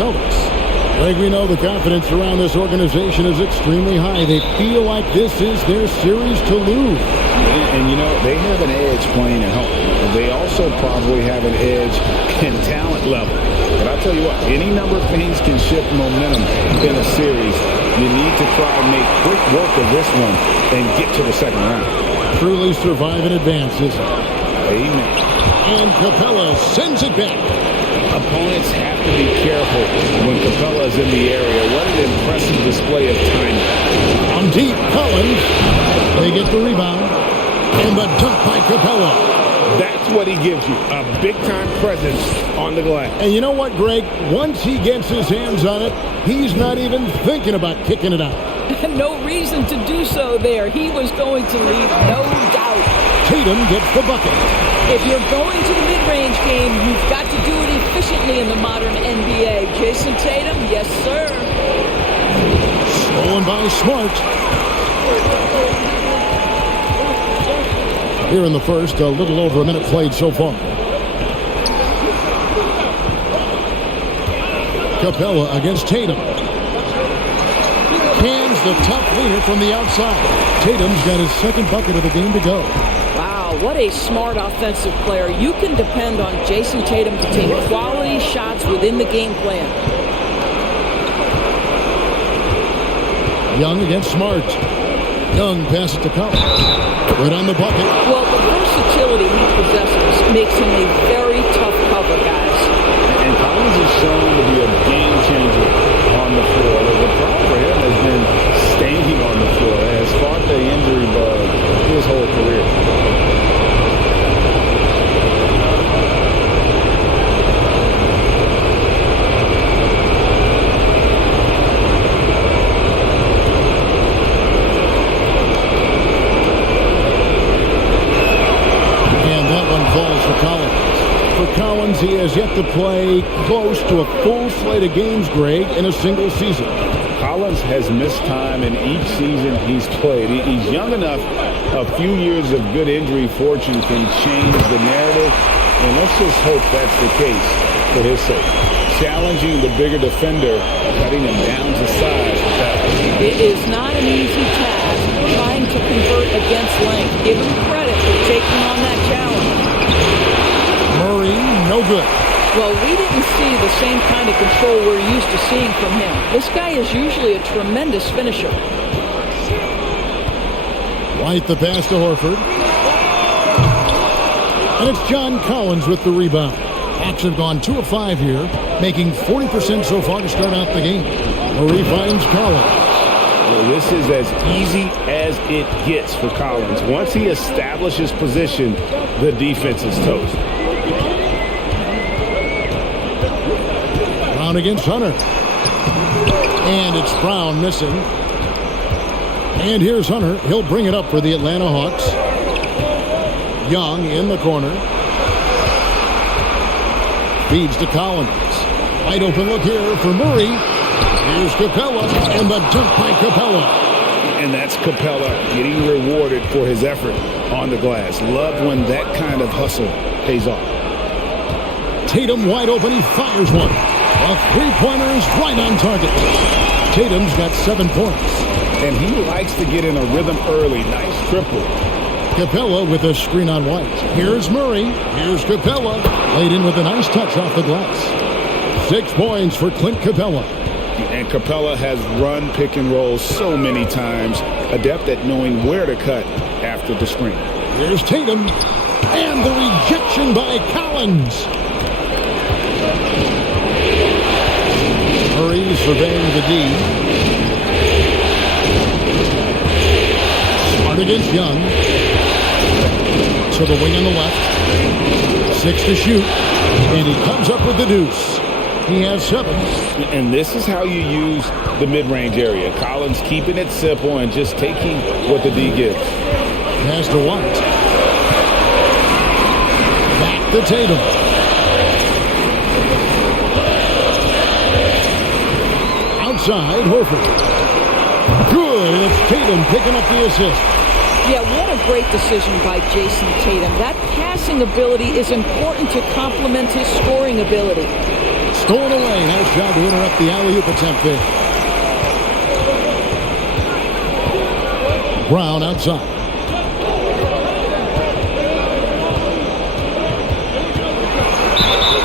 Celtics. Like we know, the confidence around this organization is extremely high. They feel like this is their series to lose. And you know, they have an edge playing at home. They also probably have an edge in talent level. But I'll tell you what, any number of things can shift momentum in a series. You need to try and make quick work of this one and get to the second round. Truly survive and advance, isn't it? Amen. And Capella sends it back. Opponents have to be careful when Capella is in the area. What an impressive display of timing. On deep, Collins. They get the rebound. And the dunk by Capella. That's what he gives you, a big-time presence on the glass. And you know what, Greg? Once he gets his hands on it, he's not even thinking about kicking it out. No reason to do so there. He was going to lead, no doubt. Tatum gets the bucket. If you're going to the mid-range game, you've got to do it efficiently in the modern NBA. Jason Tatum, yes, sir. Stolen by Smart. Here in the first, a little over a minute played so far. Capella against Tatum. Cans the tough leader from the outside. Tatum's got his second bucket of the game to go. Wow, what a smart offensive player. You can depend on Jason Tatum to take quality shots within the game plan. Young against Smart. Young passes to Collins. Right on the bucket. Well, the versatility he possesses makes him a very tough cover, guys. And Collins is shown to be a game changer on the floor. The problem for him has been staying on the floor. It has fought the injury bug his whole career. Collins, he has yet to play close to a full slate of games, Greg, in a single season. Collins has missed time in each season he's played. He's young enough. A few years of good injury fortune can change the narrative, and let's just hope that's the case for his sake. Challenging the bigger defender, cutting him down to size. It is not an easy task trying to convert against length. Give him credit for taking on that challenge. Murray, no good. Well, we didn't see the same kind of control we're used to seeing from him. This guy is usually a tremendous finisher. White the pass to Horford. And it's John Collins with the rebound. Hawks have gone 2 of 5 here, making 40% so far to start out the game. Murray finds Collins. Well, this is as easy as it gets for Collins. Once he establishes position, the defense is toast. Brown against Hunter. And it's Brown missing. And here's Hunter. He'll bring it up for the Atlanta Hawks. Young in the corner. Feeds to Collins. Wide open look here for Murray. Here's Capella. And the dunk by Capella. And that's Capella getting rewarded for his effort on the glass. Love when that kind of hustle pays off. Tatum wide open. He fires one. A three-pointer is right on target. Tatum's got 7 points. And he likes to get in a rhythm early. Nice triple. Capella with a screen on White. Here's Murray. Here's Capella. Laid in with a nice touch off the glass. 6 points for Clint Capella. And Capella has run pick and roll so many times. Adept at knowing where to cut after the screen. Here's Tatum. And the rejection by Collins. Murray surveying the D. Smart against Young. To the wing on the left. 6 to shoot. And he comes up with the deuce. He has 7. And this is how you use the mid-range area. Collins keeping it simple and just taking what the D gives. Pass to White. Back to Tatum. Outside, Horford. Good. And it's Tatum picking up the assist. Yeah, what a great decision by Jason Tatum. That passing ability is important to complement his scoring ability. Stolen away. Nice job to interrupt the alley-oop attempt there. Brown outside.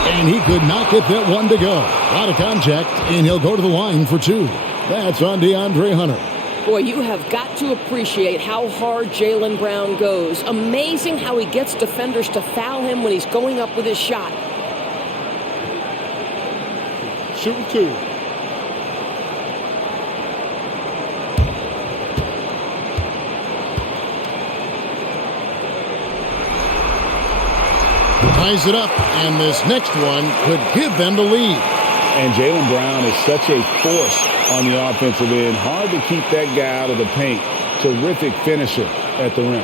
And he could not get that one to go. A lot of contact, and he'll go to the line for two. That's on DeAndre Hunter. Boy, you have got to appreciate how hard Jaylen Brown goes. Amazing how he gets defenders to foul him when he's going up with his shot. Shooting two. Ties it up, and this next one could give them the lead. And Jaylen Brown is such a force on the offensive end. Hard to keep that guy out of the paint. Terrific finisher at the rim.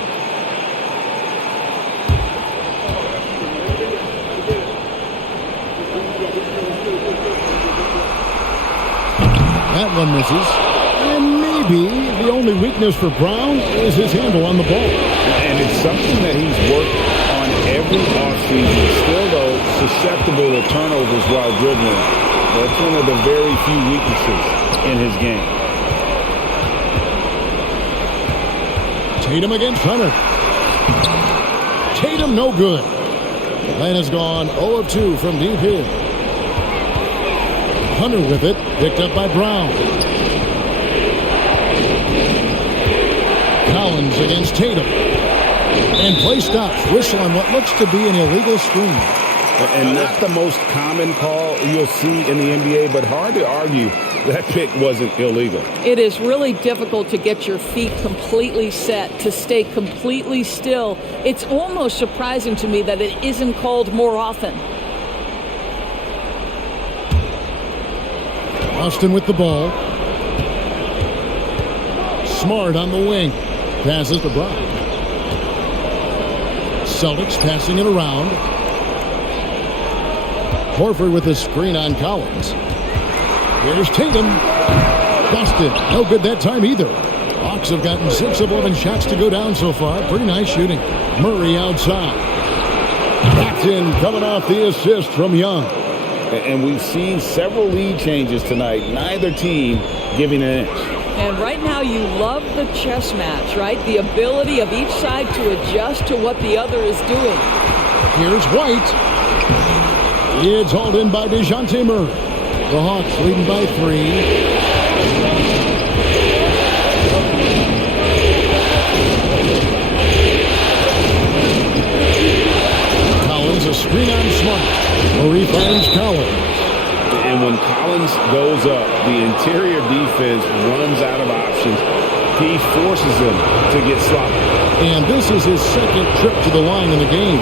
That one misses. And maybe the only weakness for Brown is his handle on the ball. And it's something that he's worked on every offseason. Still, though, susceptible to turnovers while dribbling. That's one of the very few weaknesses in his game. Tatum against Hunter. Tatum no good. Atlanta's gone 0 of 2 from deep here. Hunter with it, picked up by Brown. Collins against Tatum. And play stops. Whistle on what looks to be an illegal screen. And not the most common call you'll see in the NBA, but hard to argue that pick wasn't illegal. It is really difficult to get your feet completely set, to stay completely still. It's almost surprising to me that it isn't called more often. Austin with the ball. Smart on the wing. Passes to Brown. Celtics passing it around. Horford with a screen on Collins. Here's Tatum. Busted. No good that time either. Hawks have gotten 6 of 11 shots to go down so far. Pretty nice shooting. Murray outside. Backed in, coming off the assist from Young. And we've seen several lead changes tonight. Neither team giving an inch. And right now you love the chess match, right? The ability of each side to adjust to what the other is doing. Here's White. It's hauled in by DeJounte Murray. The Hawks leading by 3. Collins, a screen on Smart. Murray finds Collins. And when Collins goes up, the interior defense runs out of options. He forces them to get sloppy. And this is his second trip to the line in the game.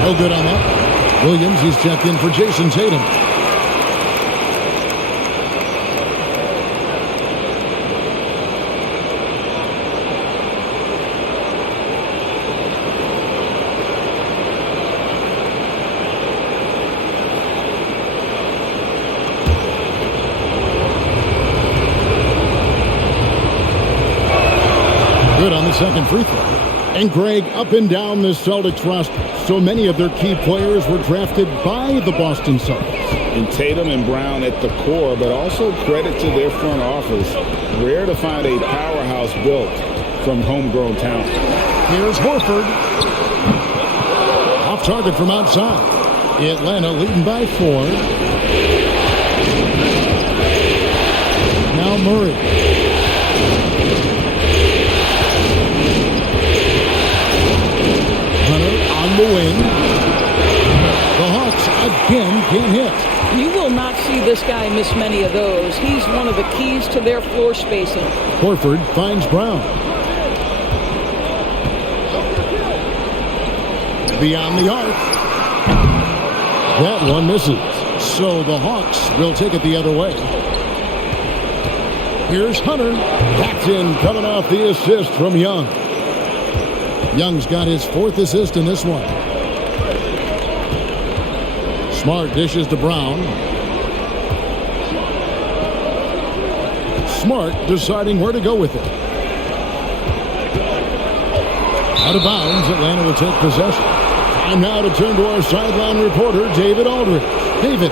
No good on that. Williams, he's checked in for Jason Tatum. Good on the second free throw. And Greg, up and down the Celtics roster, so many of their key players were drafted by the Boston Celtics. And Tatum and Brown at the core, but also credit to their front office. Rare to find a powerhouse built from homegrown talent. Here's Horford. Off target from outside. Atlanta leading by 4. Now Murray. On the wing. The Hawks again can't hit. You will not see this guy miss many of those. He's one of the keys to their floor spacing. Horford finds Brown. Beyond the arc. That one misses. So the Hawks will take it the other way. Here's Hunter. Backed in, coming off the assist from Young. Young's got his 4th assist in this one. Smart dishes to Brown. Smart deciding where to go with it. Out of bounds, Atlanta will take possession. Time now to turn to our sideline reporter, David Aldridge. David.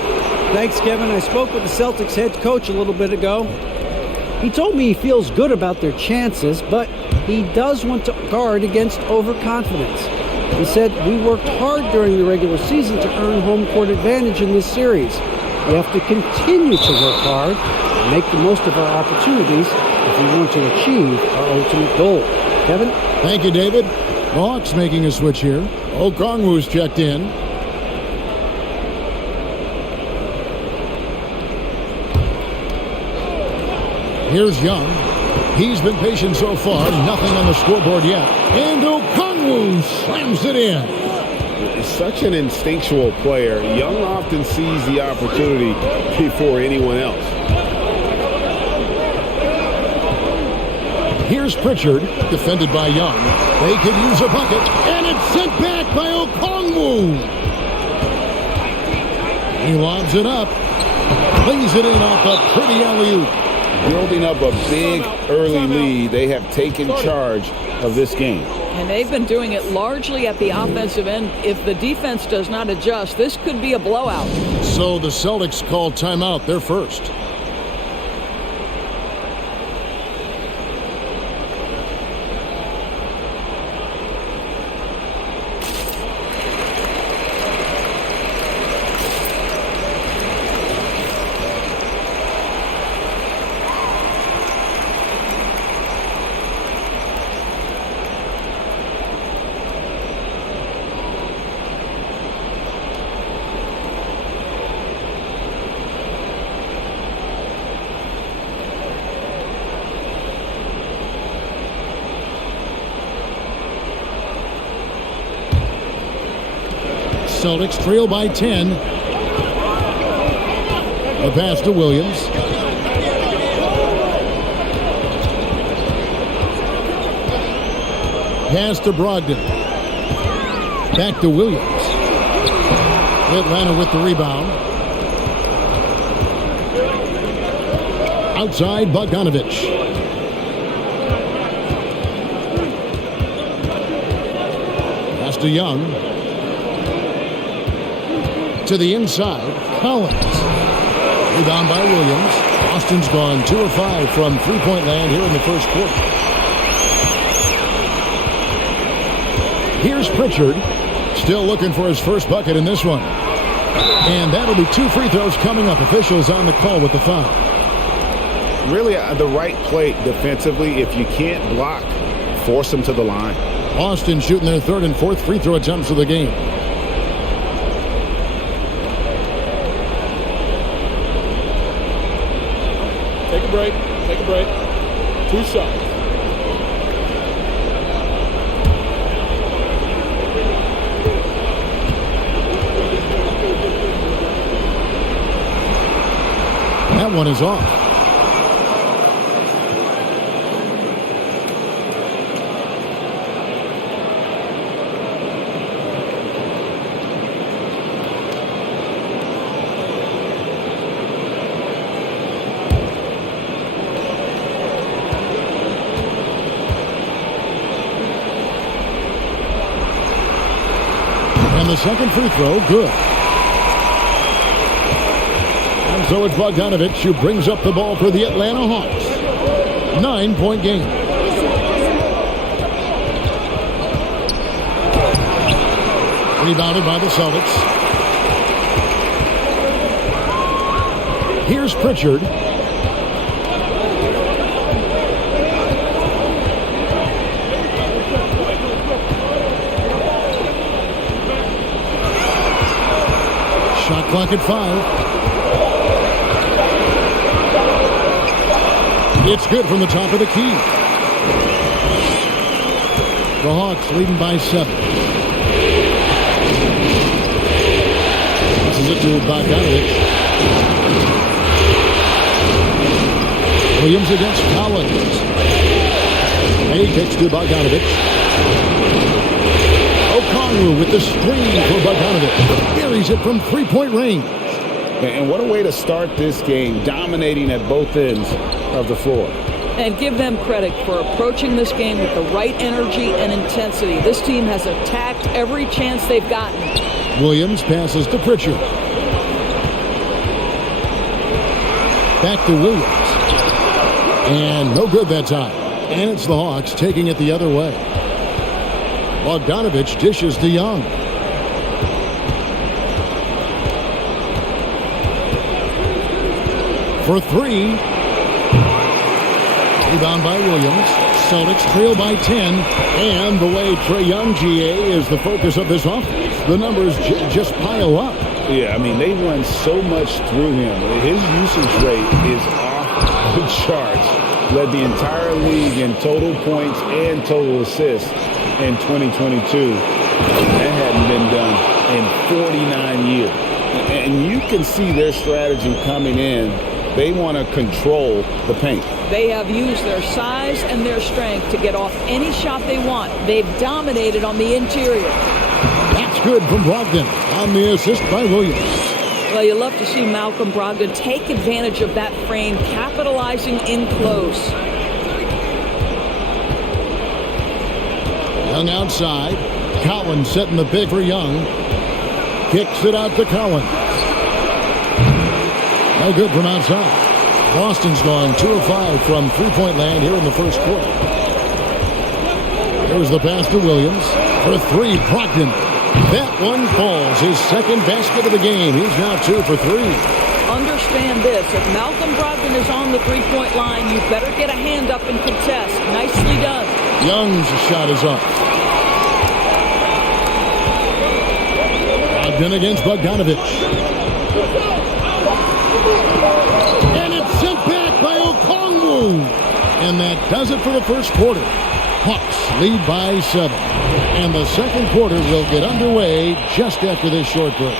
Thanks, Kevin. I spoke with the Celtics head coach a little bit ago. He told me he feels good about their chances, but he does want to guard against overconfidence. He said, "We worked hard during the regular season to earn home court advantage in this series. We have to continue to work hard and make the most of our opportunities if we want to achieve our ultimate goal." Kevin? Thank you, David. The Hawks making a switch here. Okongwu's checked in. Here's Young. He's been patient so far. Nothing on the scoreboard yet. And Okongwu slams it in. Such an instinctual player. Young often sees the opportunity before anyone else. Here's Pritchard, defended by Young. They could use a bucket, and it's sent back by Okongwu. He lobs it up, flings it in off a pretty alley-oop. Building up a big early lead, they have taken charge of this game. And they've been doing it largely at the offensive end. If the defense does not adjust, this could be a blowout. So the Celtics call timeout. They're first. Celtics trail by 10. A pass to Williams. Pass to Brogdon. Back to Williams. Atlanta with the rebound. Outside, Bogdanovich. Pass to Young. To the inside, Collins. Rebound by Williams. Boston's gone 2 of 5 from three-point land here in the first quarter. Here's Pritchard, still looking for his first bucket in this one. And that'll be 2 free throws coming up. Officials on the call with the foul. Really the right play defensively. If you can't block, force them to the line. Boston shooting their 3rd and 4th free throw attempts of the game. Take a break. Take a break. 2 shots. That one is off. And the second free throw, good. And so it's Bogdanovich who brings up the ball for the Atlanta Hawks. 9-point game. Rebounded by the Celtics. Here's Pritchard. Shot clock at 5. It's good from the top of the key. The Hawks leading by 7. This is it to Bogdanovich. Williams against Collins. He kicks to Bogdanovich. through with the screen for Bogdanovic. Buries it from three-point range. And what a way to start this game, dominating at both ends of the floor. And give them credit for approaching this game with the right energy and intensity. This team has attacked every chance they've gotten. Williams passes to Pritchard. Back to Williams. And no good that time. And it's the Hawks taking it the other way. Bogdanovic dishes to Young. For three. Rebound by Williams. Celtics trail by 10. And the way Trae Young, GA, is the focus of this offense. The numbers just pile up. Yeah, I mean, they run so much through him. His usage rate is off the charts. Led the entire league in total points and total assists in 2022. That hadn't been done in 49 years. And you can see their strategy coming in. They want to control the paint. They have used their size and their strength to get off any shot they want. They've dominated on the interior. That's good from Brogdon on the assist by Williams. Well, you love to see Malcolm Brogdon take advantage of that frame, capitalizing in close. Young outside. Collins setting the pick for Young. Kicks it out to Collins. No good from outside. Boston's gone 2 of 5 from three-point land here in the first quarter. Here's the pass to Williams. For three, Brogdon. That one falls. His second basket of the game. He's now 2 for 3. Understand this. If Malcolm Brogdon is on the three-point line, you better get a hand up and contest. Nicely done. Young's shot is up. Brogdon against Bogdanovic. And it's sent back by Okongwu. And that does it for the first quarter. Hawks lead by 7. And the second quarter will get underway just after this short break.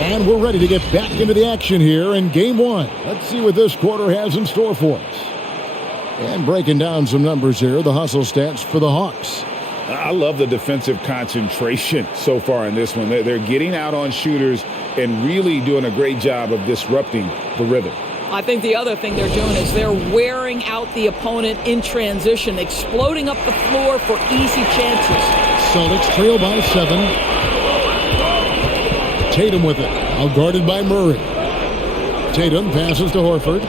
And we're ready to get back into the action here in Game 1. Let's see what this quarter has in store for us. And breaking down some numbers here, the hustle stats for the Hawks. I love the defensive concentration so far in this one. They're getting out on shooters and really doing a great job of disrupting the rhythm. I think the other thing they're doing is they're wearing out the opponent in transition, exploding up the floor for easy chances. Celtics trail by 7. Tatum with it. Now guarded by Murray. Tatum passes to Horford.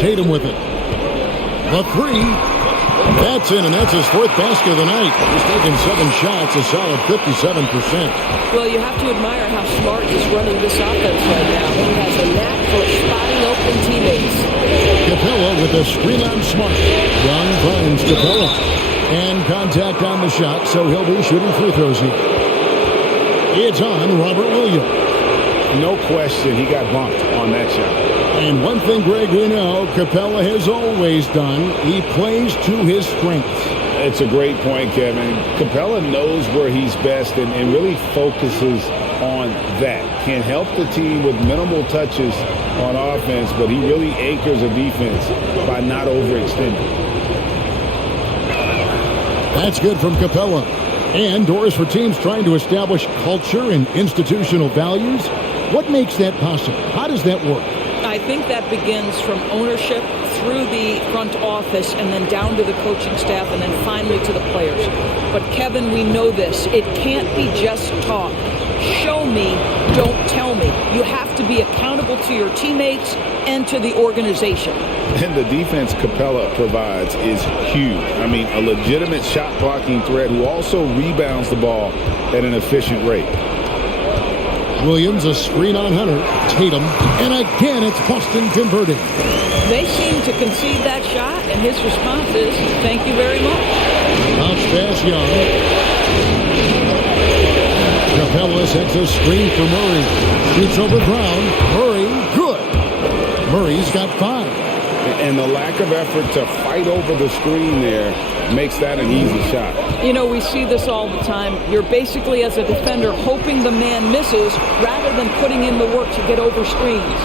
Tatum with it. The three. That's in, and that's his 4th basket of the night. He's taken 7 shots, a solid 57%. Well, you have to admire how smart he's running this offense right now. He has a knack for spotting open teammates. Capella with a screen on Smart. Young finds Capella. And contact on the shot, so he'll be shooting free throws here. It's on Robert Williams. No question, he got bumped on that shot. And one thing, Greg, we know Capella has always done, he plays to his strengths. It's a great point, Kevin. Capella knows where he's best and really focuses on that. Can help the team with minimal touches on offense, but he really anchors a defense by not overextending. That's good from Capella. And doors for teams trying to establish culture and institutional values. What makes that possible? How does that work? I think that begins from ownership through the front office and then down to the coaching staff and then finally to the players. But Kevin, we know this. It can't be just talk. Show me, don't tell me. You have to be accountable to your teammates and to the organization. And the defense Capella provides is huge. I mean, a legitimate shot blocking threat who also rebounds the ball at an efficient rate. Williams, a screen on Hunter. Tatum, and again it's Boston converting. They seem to concede that shot, and his response is, thank you very much. Bounce pass Young. Capella sets a screen for Murray. Shoots over Brown. Murray, good. Murray's got 5. And the lack of effort to fight over the screen there makes that an easy shot. You know, we see this all the time. You're basically, as a defender, hoping the man misses rather than putting in the work to get over screens.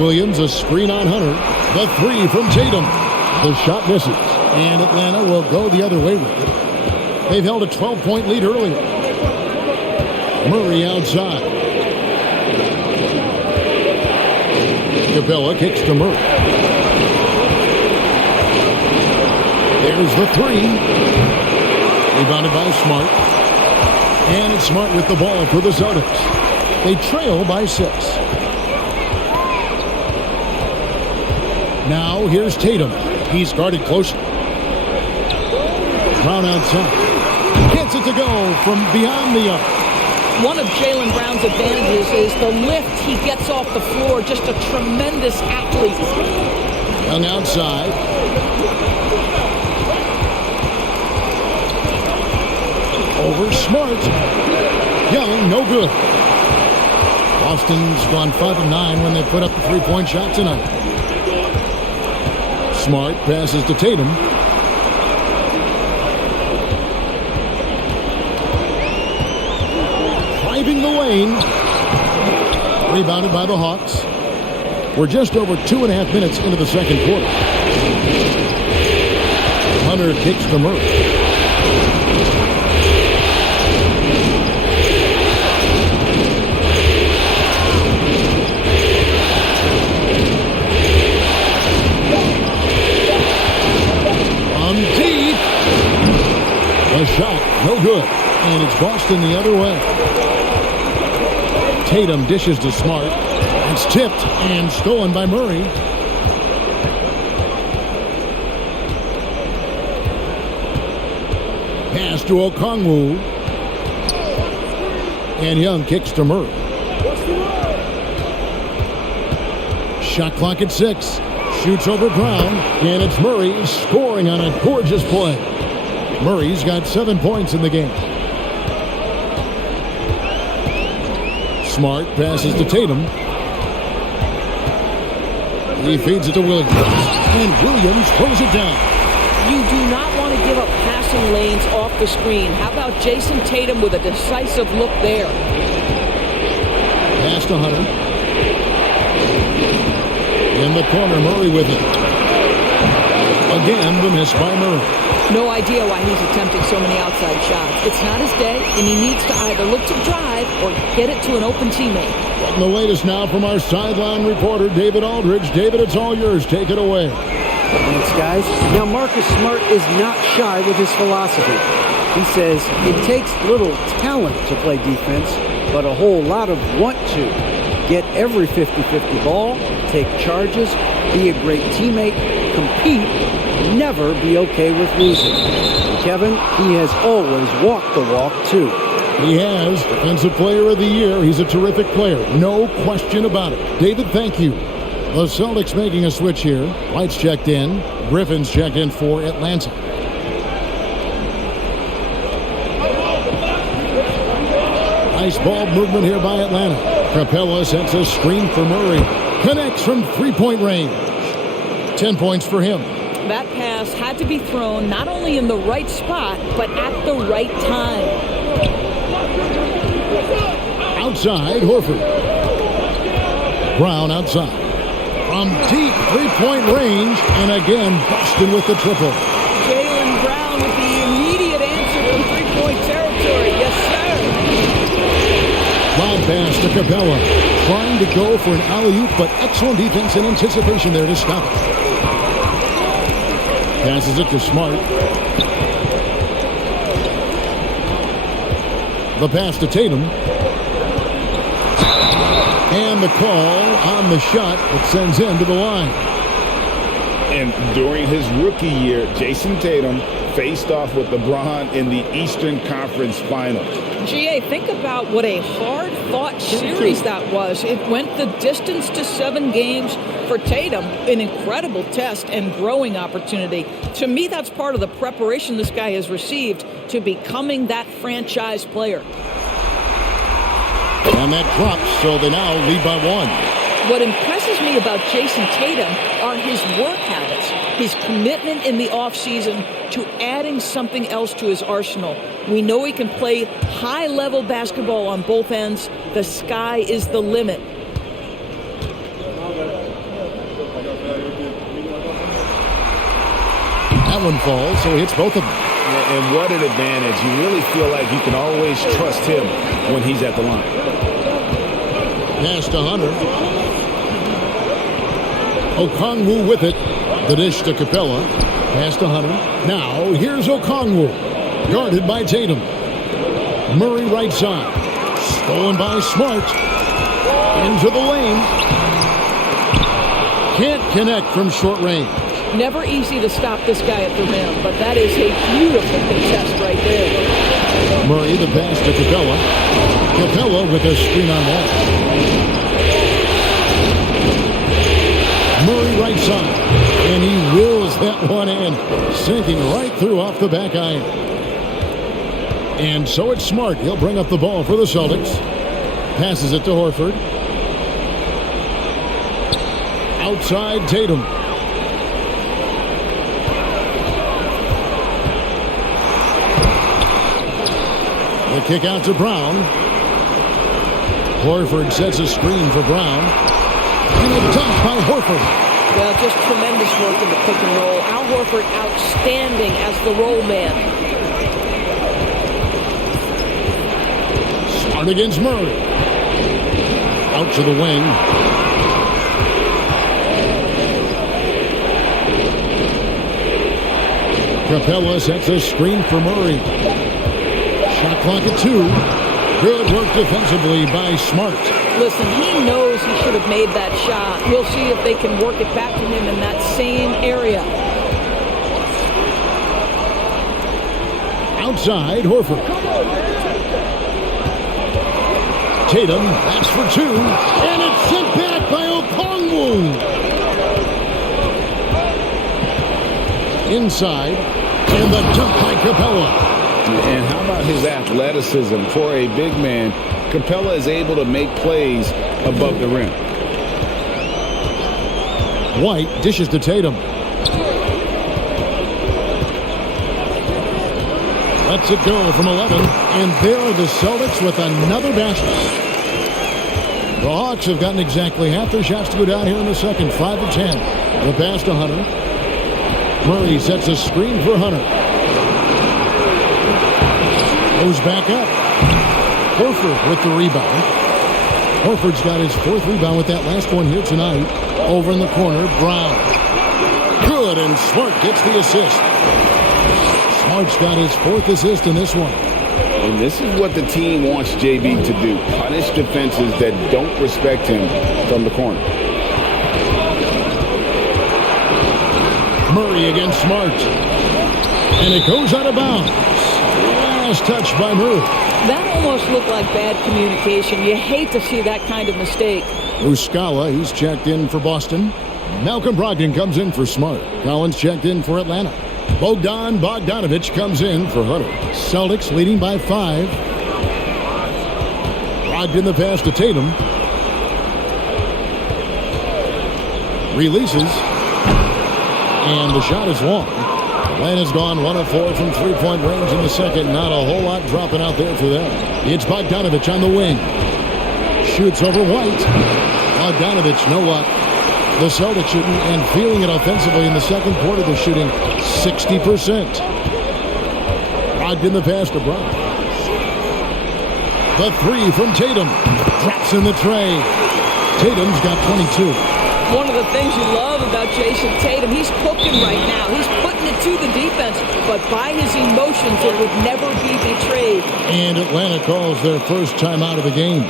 Williams, a screen on Hunter. The three from Tatum. The shot misses. And Atlanta will go the other way with it. They've held a 12-point lead earlier. Murray outside. Capella kicks to Murray. There's the three. Rebounded by Smart. And it's Smart with the ball for the Celtics. They trail by 6. Now here's Tatum. He's guarded closely. Brown outside. Gets it to go from beyond the arc. One of Jaylen Brown's advantages is the lift he gets off the floor. Just a tremendous athlete. Young outside. Over Smart. Young, no good. Boston's gone 5 of 9 when they put up the three-point shot tonight. Smart passes to Tatum. Driving the lane. Rebounded by the Hawks. We're just over 2.5 minutes into the second quarter. Hunter kicks to Murray. Deep. A shot, no good. And it's Boston the other way. Tatum dishes to Smart. It's tipped and stolen by Murray. Pass to Okongwu. And Young kicks to Murray. Shot clock at 6. Shoots over Brown, and it's Murray scoring on a gorgeous play. Murray's got 7 points in the game. Smart passes to Tatum. He feeds it to Williams, and Williams throws it down. You do not want to give up passing lanes off the screen. How about Jason Tatum with a decisive look there? Pass to Hunter. In the corner, Murray with it. Again, the miss by Murray. No idea why he's attempting so many outside shots. It's not his day, and he needs to either look to drive or get it to an open teammate. And the latest now from our sideline reporter, David Aldridge. David, it's all yours. Take it away. Thanks, guys. Now, Marcus Smart is not shy with his philosophy. He says it takes little talent to play defense, but a whole lot of want to. Get every 50-50 ball, take charges, be a great teammate, compete, never be okay with losing. And Kevin, he has always walked the walk, too. He has. Defensive Player of the Year. He's a terrific player. No question about it. David, thank you. The Celtics making a switch here. White's checked in. Griffin's checked in for Atlanta. Nice ball movement here by Atlanta. Capella sets a screen for Murray. Connects from three-point range. 10 points for him. That pass had to be thrown not only in the right spot, but at the right time. Outside, Horford. Brown outside. From deep three-point range, and again, Boston with the triple. Jaylen Brown with the immediate answer from three-point territory. Yes, sir. Long pass to Capella. Trying to go for an alley-oop, but excellent defense and anticipation there to stop it. Passes it to Smart. The pass to Tatum. And the call on the shot that sends him to the line. And during his rookie year, Jason Tatum faced off with LeBron in the Eastern Conference Finals. GA, think about what a hard-fought series that was. It went the distance to 7 games for Tatum, an incredible test and growing opportunity. To me, that's part of the preparation this guy has received to becoming that franchise player. And that drops, so they now lead by 1. What impresses me about Jason Tatum are his work habits, his commitment in the offseason to adding something else to his arsenal. We know he can play high-level basketball on both ends. The sky is the limit. That one falls, so he hits both of them. And what an advantage. You really feel like you can always trust him when he's at the line. Pass to Hunter. Okongwu with it. The dish to Capella. Pass to Hunter. Now, here's Okongwu. Guarded by Tatum. Murray right side. Stolen by Smart. Into the lane. Can't connect from short range. Never easy to stop this guy at the rim, but that is a beautiful contest right there. Murray, the pass to Capella. Capella with a screen on that. Murray right side. And he wills that one in. Sinking right through off the back iron. And so it's Smart. He'll bring up the ball for the Celtics. Passes it to Horford. Outside Tatum. The kick out to Brown. Horford sets a screen for Brown. And a dunk by Horford. Well, just tremendous work in the pick and roll. Al Horford outstanding as the roll man. Smart against Murray. Out to the wing. Capella sets a screen for Murray. Shot clock at 2. Good work defensively by Smart. Listen, he knows he should have made that shot. We'll see if they can work it back to him in that same area. Outside, Horford. Tatum, that's for 2. And it's sent back by Okongwu. Inside. And the dunk by Capella. And how about his athleticism? For a big man, Capella is able to make plays above the rim. White dishes to Tatum. Lets it go from 11. And there are the Celtics with another basket. The Hawks have gotten exactly half their shots to go down here in the second. 5 of 10. The pass to Hunter. Murray sets a screen for Hunter. Goes back up. Horford with the rebound. Horford's got his 4th rebound with that last one here tonight. Over in the corner, Brown. Good, and Smart gets the assist. Smart's got his 4th assist in this one. And this is what the team wants JB to do. Punish defenses that don't respect him from the corner. Murray against Smart. And it goes out of bounds. Last touch by Murray. That almost looked like bad communication. You hate to see that kind of mistake. Muscala, he's checked in for Boston. Malcolm Brogdon comes in for Smart. Collins checked in for Atlanta. Bogdanovich comes in for Hunter. Celtics leading by 5. Brogdon the pass to Tatum. Releases. And the shot is long. Atlanta's gone 1 of 4 from three-point range in the second. Not a whole lot dropping out there for them. It's Bogdanovich on the wing. Shoots over White. Bogdanovich, no luck. The Celtics shooting and feeling it offensively in the second quarter. They're shooting 60%. Brogdon the pass to Brown. The 3 from Tatum. Drops in the tray. Tatum's got 22. One of the things you love about Jason Tatum, he's cooking right now. He's putting it to the defense, but by his emotions, it would never be betrayed. And Atlanta calls their first time out of the game.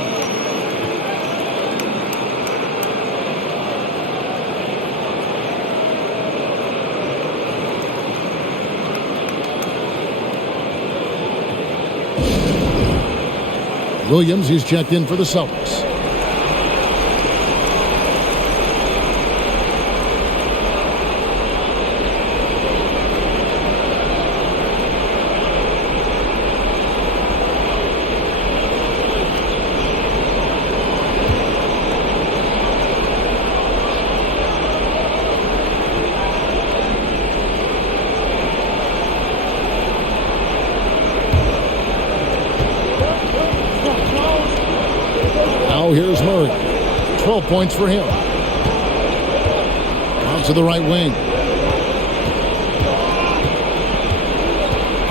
Williams, he's checked in for the Celtics. 12 points for him. Out to the right wing.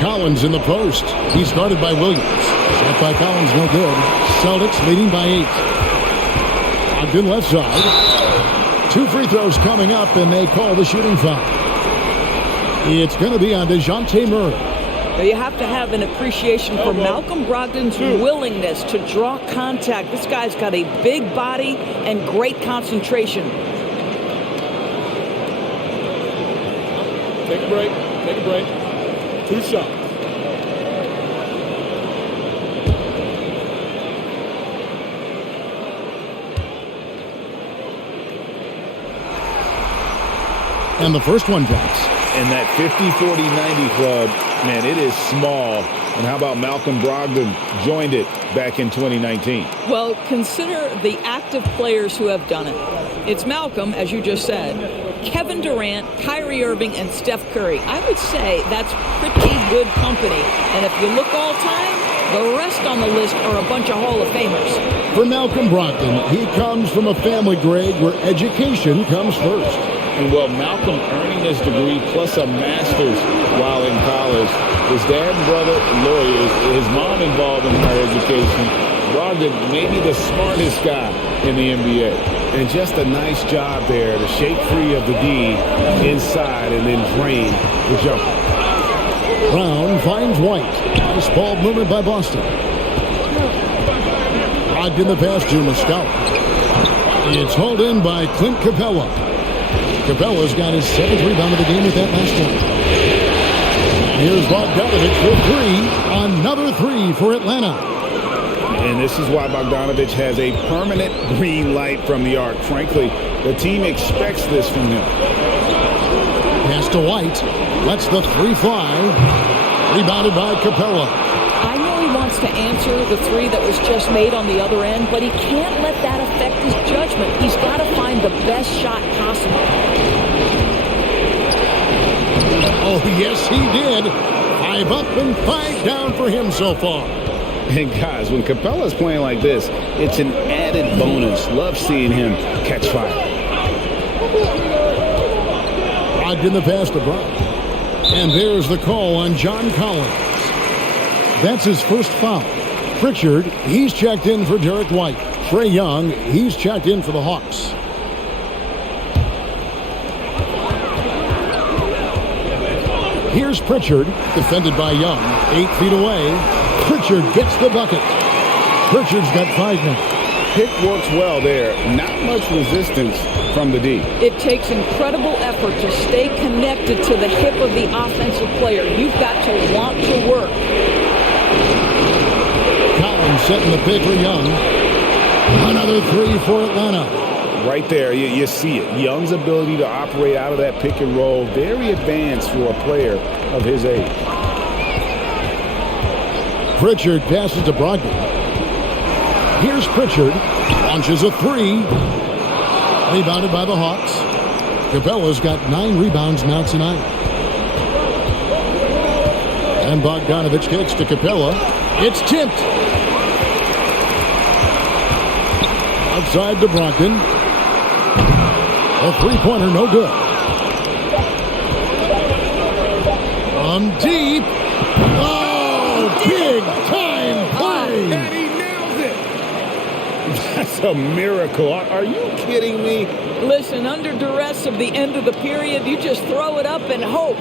Collins in the post. He's guarded by Williams. Shot by Collins, no good. Celtics leading by 8. Ogden left side. 2 free throws coming up, and they call the shooting foul. It's going to be on DeJounte Murray. Now you have to have an appreciation for Malcolm Brogdon's willingness to draw contact. This guy's got a big body and great concentration. Take a break. Take a break. 2 shots. And the first one drops. And that 50-40-90 club, man, it is small. And how about Malcolm Brogdon joined it back in 2019? Well, consider the active players who have done it. It's Malcolm, as you just said, Kevin Durant, Kyrie Irving, and Steph Curry. I would say that's pretty good company. And if you look all time, the rest on the list are a bunch of Hall of Famers. For Malcolm Brogdon, he comes from a family, Greg, where education comes first. And well, Malcolm earning his degree plus a master's while in college. His dad and brother, lawyers, his mom involved in higher education. Brogdon maybe the smartest guy in the NBA. And just a nice job there to shake free of the D inside and then drain the jumper. Brown finds White. Nice ball movement by Boston. Brogdon the pass to Muscala. It's hauled in by Clint Capella. Capella's got his 7th rebound of the game with that last one. Here's Bogdanovich for 3. Another 3 for Atlanta. And this is why Bogdanovich has a permanent green light from the arc. Frankly, the team expects this from him. Pass to White. Lets the 3 fly. Rebounded by Capella. I know he wants to answer the 3 that was just made on the other end, but he can't let that affect his judgment. He's got to find the best shot possible. Oh, yes, he did. 5 up and 5 down for him so far. And guys, when Capella's playing like this, it's an added bonus. Love seeing him catch fire. Brogdon the pass to Brown. And there's the call on John Collins. That's his first foul. Pritchard, he's checked in for Derek White. Trae Young, he's checked in for the Hawks. Here's Pritchard, defended by Young. 8 feet away. Pritchard gets the bucket. Pritchard's got 5 now. Pick works well there. Not much resistance from the D. It takes incredible effort to stay connected to the hip of the offensive player. You've got to want to work. Collins setting the pick for Young. Another 3 for Atlanta. Right there, you see it. Young's ability to operate out of that pick and roll, very advanced for a player of his age. Pritchard passes to Brogdon. Here's Pritchard. Launches a 3. Rebounded by the Hawks. Capella's got 9 rebounds now tonight. And Bogdanovich kicks to Capella. It's tipped. Outside to Brogdon. A 3-pointer, no good. From deep. Oh, big time play. And he nails it. That's a miracle. Are you kidding me? Listen, under duress of the end of the period, you just throw it up and hope.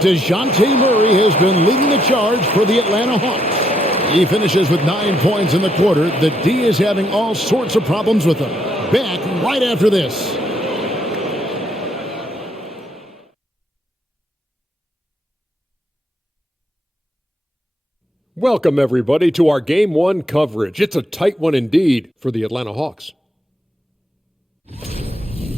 DeJounte Murray has been leading the charge for the Atlanta Hawks. He finishes with 9 points in the quarter. The D is having all sorts of problems with him. Back right after this. Welcome, everybody, to our Game 1 coverage. It's a tight one indeed for the Atlanta Hawks.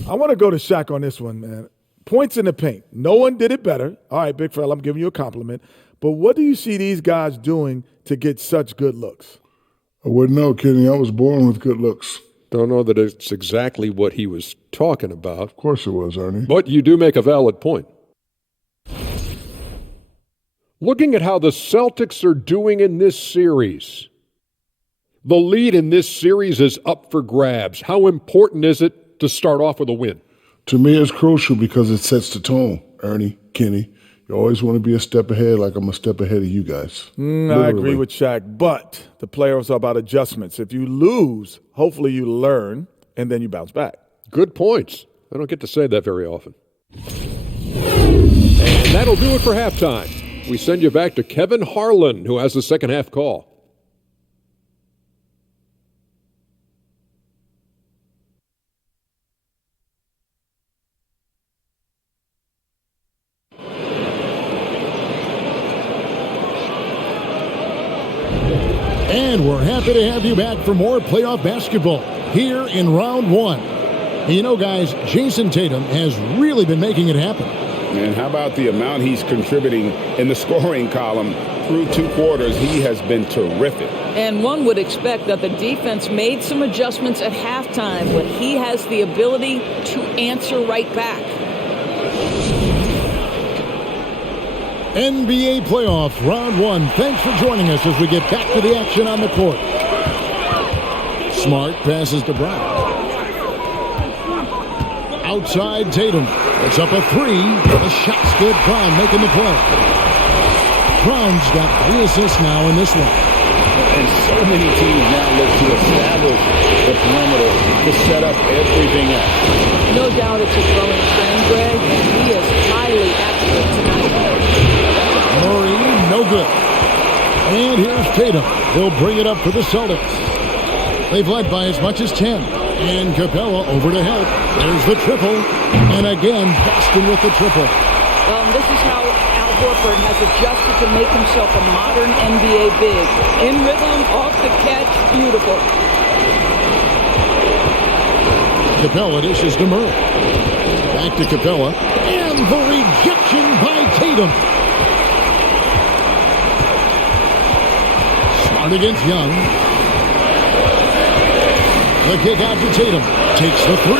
I want to go to Shaq on this one, man. Points in the paint. No one did it better. All right, big fella, I'm giving you a compliment. But what do you see these guys doing to get such good looks? I wouldn't know, Kenny. I was born with good looks. Don't know that it's exactly what he was talking about. Of course it was, Ernie. But you do make a valid point. Looking at how the Celtics are doing in this series, The lead in this series is up for grabs. How important is it to start off with a win? To me, it's crucial because it sets the tone, Ernie, Kenny. You always want to be a step ahead, like I'm a step ahead of you guys. I agree with Shaq, but the playoffs are about adjustments. If you lose, hopefully you learn, and then you bounce back. Good points. I don't get to say that very often. And that'll do it for halftime. We send you back to Kevin Harlan, who has the second half call. And we're happy to have you back for more playoff basketball here in round one. You know, guys, Jason Tatum has really been making it happen. And how about the amount he's contributing in the scoring column through 2 quarters? He has been terrific. And one would expect that the defense made some adjustments at halftime, but he has the ability to answer right back. NBA playoffs, round one. Thanks for joining us as we get back to the action on the court. Smart passes to Brown. Outside Tatum. It's up a 3. The shot's good. Brown making the play. Brown's got 3 assists now in this one. And so many teams now look to establish the perimeter to set up everything else. No doubt it's a growing trend, Greg, and he is highly accurate tonight. Murray, no good. And here's Tatum. He'll bring it up for the Celtics. They've led by as much as 10. And Capella over to help. There's the triple. And again, Boston with the triple. Well, this is how Al Horford has adjusted to make himself a modern NBA big. In rhythm, off the catch, beautiful. Capella dishes to Murray. Back to Capella. And the rejection by Tatum. Smart against Young. The kick out to Tatum. Takes the 3.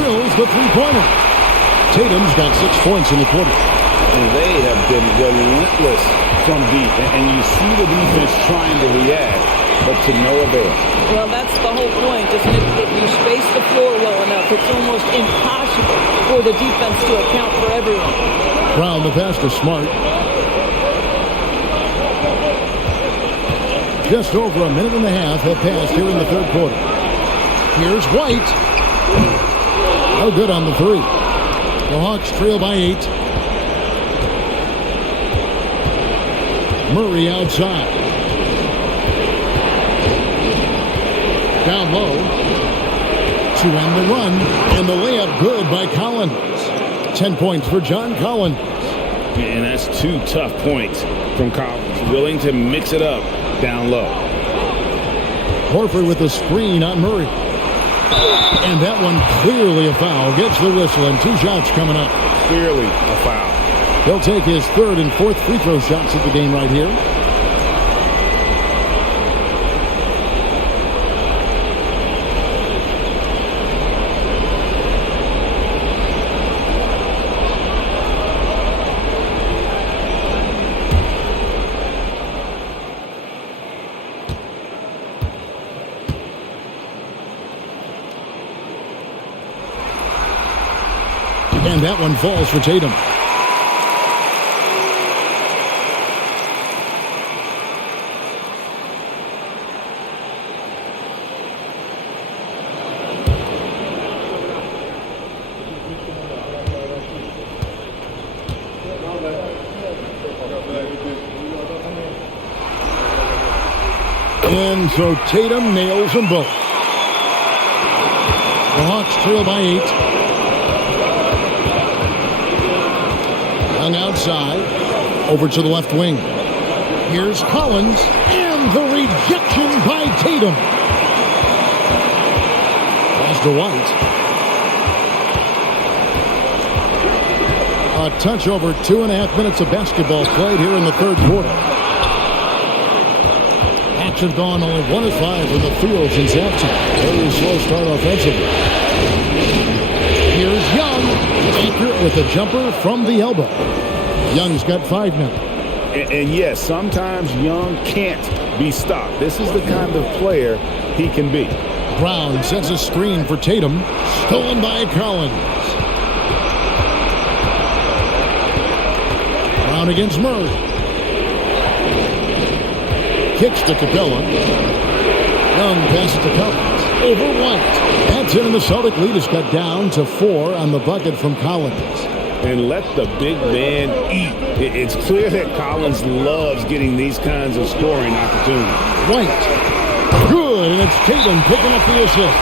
Drills the three-pointer. Tatum's got 6 points in the quarter. And they have been relentless from deep. And you see the defense trying to react, but to no avail. Well, that's the whole point, isn't it? If you space the floor well enough, it's almost impossible for the defense to account for everyone. Brown, the pass to Smart. Just over a minute and a half have passed here in the third quarter. Here's White. No good on the 3. The Hawks trail by 8. Murray outside. Down low. To end the run. And the layup good by Collins. 10 points for John Collins. And that's 2 tough points from Collins. Willing to mix it up down low. Horford with a screen on Murray. And that one clearly a foul. Gets the whistle and 2 shots coming up. Clearly a foul. He'll take his 3rd and 4th free throw shots of the game right here. And that one falls for Tatum. And so Tatum nails them both. The Hawks trail by 8. Outside, over to the left wing. Here's Collins, and the rejection by Tatum. Pass to White. A touch over 2.5 minutes of basketball played here in the third quarter. Hawks have gone only 1 of 5 in the field since halftime. Very slow start offensively. Here's Young, accurate with a jumper from the elbow. Young's got 5 now. And yes, sometimes Young can't be stopped. This is the kind of player he can be. Brown sets a screen for Tatum. Stolen by Collins. Brown against Murray. Kicks to Capella. Young passes to Collins. Over White. That's it, and the Celtic lead is cut down to 4 on the bucket from Collins. And let the big man eat. It's clear that Collins loves getting these kinds of scoring opportunities. White. Good, and it's Tatum picking up the assist.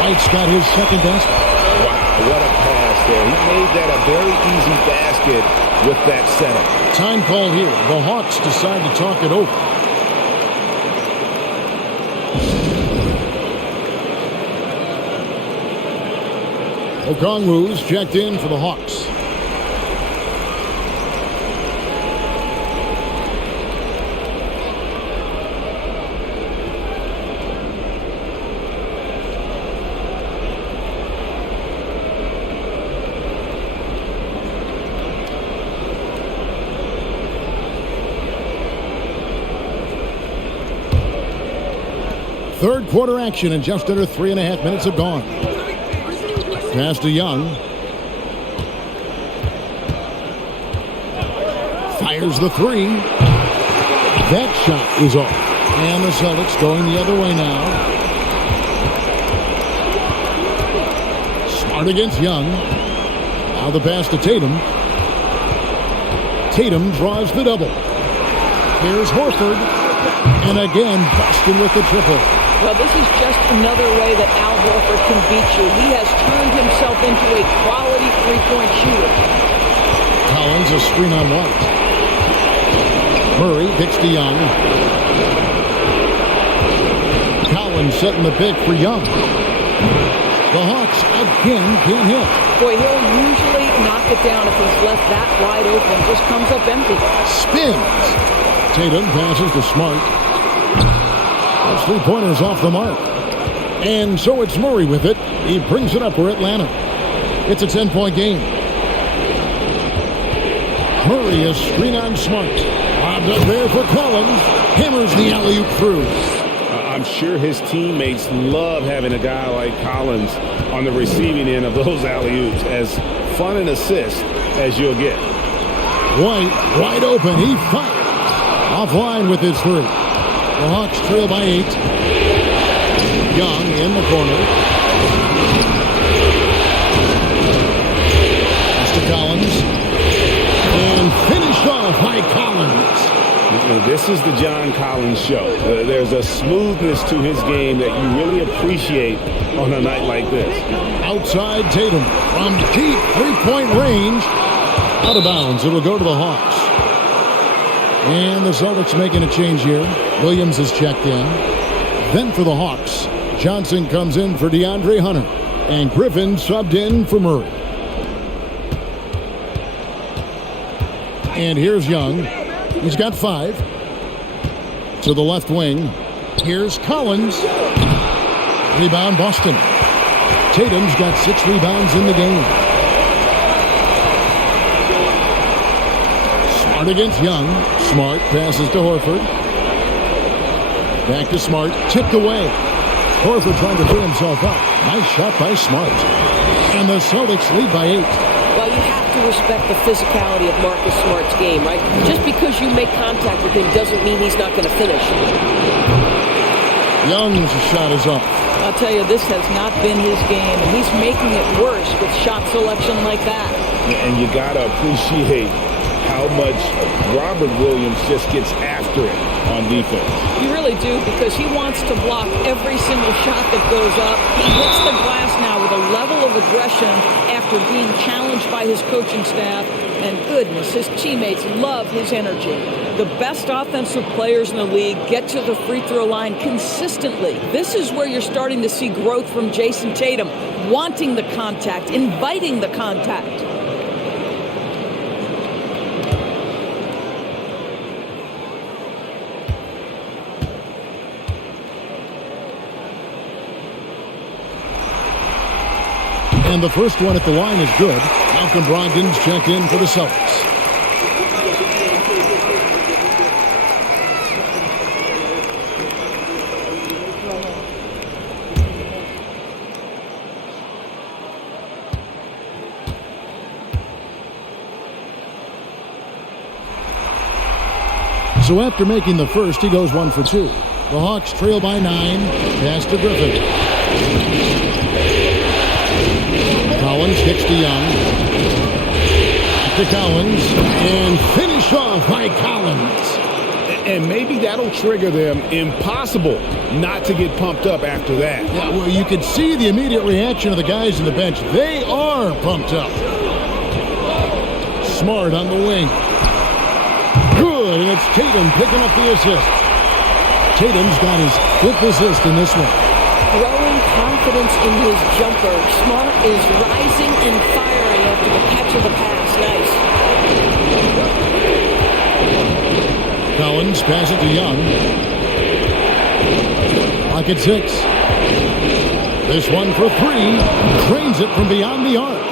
White's got his second basket. Wow, what a pass there. He made that a very easy basket with that setup. Time call here. The Hawks decide to talk it over. Okongwu's checked in for the Hawks. Third quarter action, and just under 3.5 minutes have gone. Pass to Young. Fires the three. That shot is off. And the Celtics going the other way now. Smart against Young. Now the pass to Tatum. Tatum draws the double. Here's Horford. And again, Boston with the triple. Well, this is just another way that Al Horford can beat you. He has turned himself into a quality three-point shooter. Collins a screen on White. Murray kicks to Young. Collins setting the pick for Young. The Hawks again can't hit. Boy, he'll usually knock it down if he's left that wide open. Just comes up empty. Spins. Tatum passes to Smart. Those three-pointers off the mark. And so it's Murray with it. He brings it up for Atlanta. It's a 10-point game. Murray is screen on Smart. Lobbed up there for Collins. Hammers the alley-oop through. I'm sure his teammates love having a guy like Collins on the receiving end of those alley-oops. As fun an assist as you'll get. White wide open. He fires. Offline with his three. The Hawks trail by 8. Young in the corner. Pass to Collins. And finished off by Collins. This is the John Collins show. There's a smoothness to his game that you really appreciate on a night like this. Outside Tatum from deep three-point range. Out of bounds. It will go to the Hawks. And the Celtics making a change here. Williams is checked in. Then for the Hawks, Johnson comes in for DeAndre Hunter. And Griffin subbed in for Murray. And here's Young. He's got 5. To the left wing. Here's Collins. Rebound Boston. Tatum's got 6 rebounds in the game. Smart against Young. Smart passes to Horford. Back to Smart. Tipped away. Horford trying to free himself up. Nice shot by Smart. And the Celtics lead by 8. Well, you have to respect the physicality of Marcus Smart's game, right? Just because you make contact with him doesn't mean he's not going to finish. Young's shot is off. I'll tell you, this has not been his game, and he's making it worse with shot selection like that. And you got to appreciate how much Robert Williams just gets after it on defense. You really do, because he wants to block every single shot that goes up. He hits the glass now with a level of aggression after being challenged by his coaching staff. And goodness, his teammates love his energy. The best offensive players in the league get to the free throw line consistently. This is where you're starting to see growth from Jason Tatum, wanting the contact, inviting the contact. And the first one at the line is good. Malcolm Brogdon's checked in for the Celtics. So after making the first, he goes 1 for 2. The Hawks trail by 9. Pass to Griffin. Collins kicks to Young. To Collins. And finish off by Collins. And maybe that'll trigger them. Impossible not to get pumped up after that. Yeah, well, you can see the immediate reaction of the guys on the bench. They are pumped up. Smart on the wing. Good, and it's Tatum picking up the assist. Tatum's got his 5th assist in this one. Growing confidence in his jumper. Smart is rising and firing after the catch of the pass. Nice. Collins pass it to Young. Clock at 6. This one for 3. Drains it from beyond the arc.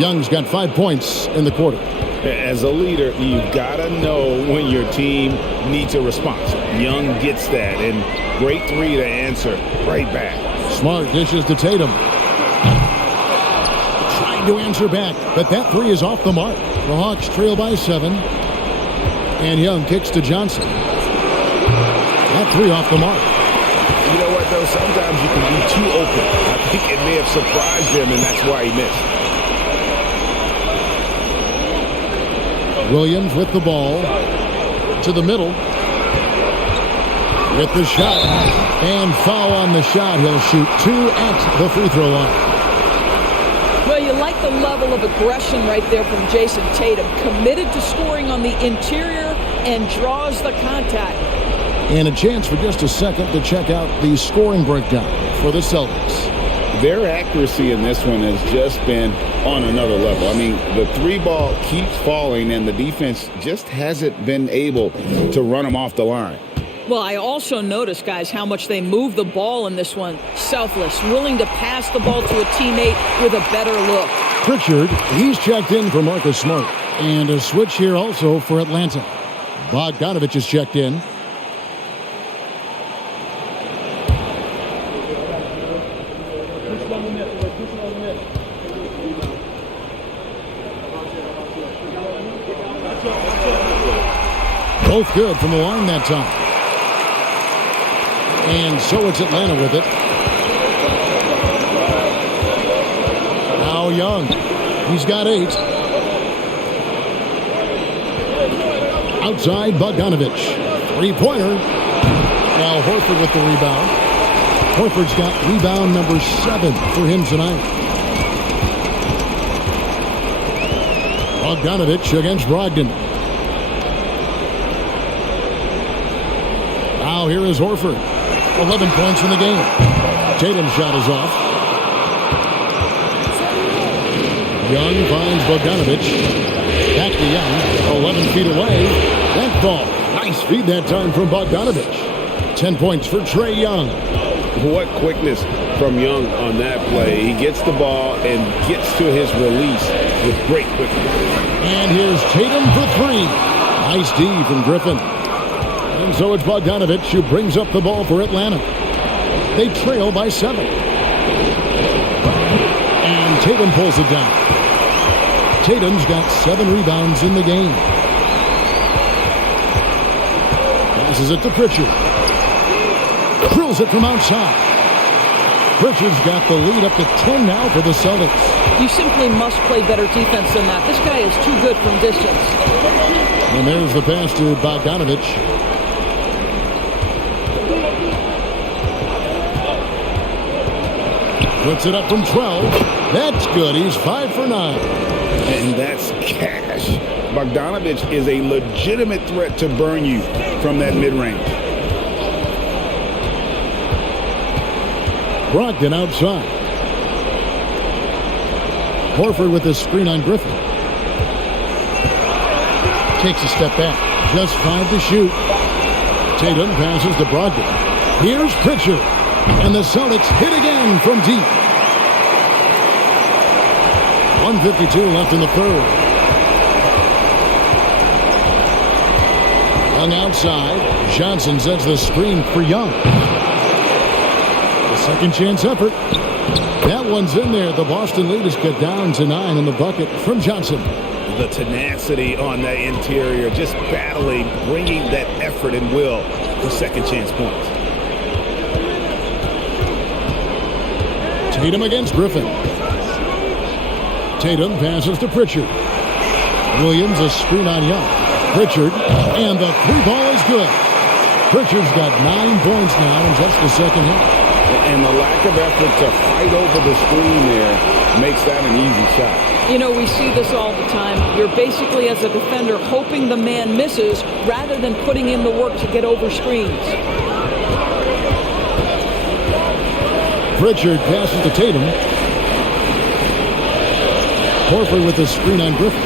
Young's got 5 points in the quarter. As a leader, you've got to know when your team needs a response. Young gets that, and great 3 to answer right back. Smart dishes to Tatum. Trying to answer back, but that 3 is off the mark. The Hawks trail by 7. And Young kicks to Johnson. That 3 off the mark. You know what, though? Sometimes you can be too open. I think it may have surprised him, and that's why he missed. Williams with the ball to the middle with the shot, and foul on the shot. He'll shoot 2 at the free throw line. Well, you like the level of aggression right there from Jason Tatum. Committed to scoring on the interior and draws the contact. And a chance for just a second to check out the scoring breakdown for the Celtics. Their accuracy in this one has just been on another level. I mean, the 3 ball keeps falling, and the defense just hasn't been able to run them off the line. Well, I also noticed, guys, how much they move the ball in this one. Selfless, willing to pass the ball to a teammate with a better look. Pritchard, he's checked in for Marcus Smart. And a switch here also for Atlanta. Bogdanovich is checked in. Both good from the line that time. And so it's Atlanta with it. Now Young. He's got 8. Outside Bogdanovich. 3-pointer. Now Horford with the rebound. Horford's got rebound number 7 for him tonight. Bogdanovich against Brogdon. Now here is Horford. 11 points in the game. Tatum's shot is off. Young finds Bogdanovich. Back to Young. 11 feet away. That ball. Nice feed that time from Bogdanovich. 10 points for Trae Young. What quickness from Young on that play. He gets the ball and gets to his release with great quickness. And here's Tatum for 3. Nice D from Griffin. And so it's Bogdanovich who brings up the ball for Atlanta. They trail by 7. And Tatum pulls it down. Tatum's got 7 rebounds in the game. Passes it to Pritchard. Drills it from outside. Pritchard's got the lead up to 10 now for the Celtics. You simply must play better defense than that. This guy is too good from distance. And there's the pass to Bogdanovich. Puts it up from 12. That's good. He's 5 for 9. And that's cash. Bogdanovich is a legitimate threat to burn you from that mid-range. Brogdon outside. Horford with the screen on Griffin. Takes a step back. Just 5 to shoot. Tatum passes to Brogdon. Here's Pritchard. And the Celtics hit again from deep. 1:52 left in the third. Young outside. Johnson sets the screen for Young. The second chance effort. That one's in there. The Boston lead is cut down to 9 in the bucket from Johnson. the tenacity on that interior, just battling, bringing that effort and will for second chance points. Tatum against Griffin. Tatum passes to Pritchard. Williams a screen on Young. Pritchard, and the three ball is good. Pritchard's got 9 points now in just the second half. And the lack of effort to fight over the screen there makes that an easy shot. You know, we see this all the time. You're basically, as a defender, hoping the man misses rather than putting in the work to get over screens. Pritchard passes to Tatum. Horford with the screen on Griffin.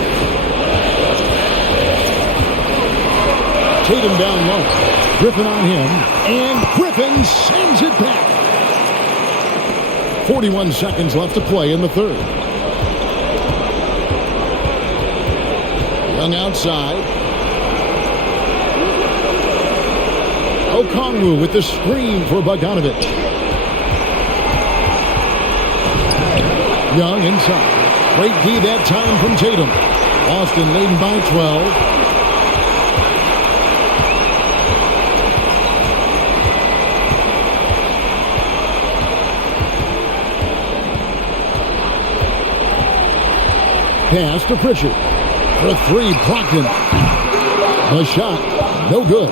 Tatum down low. Griffin on him. And Griffin sends it back. 41 seconds left to play in the third. Young outside. Okongwu with the screen for Bogdanovic. Young inside. Great D that time from Tatum. Boston leading by 12. Pass to Pritchard. For 3, Brogdon. The shot, no good.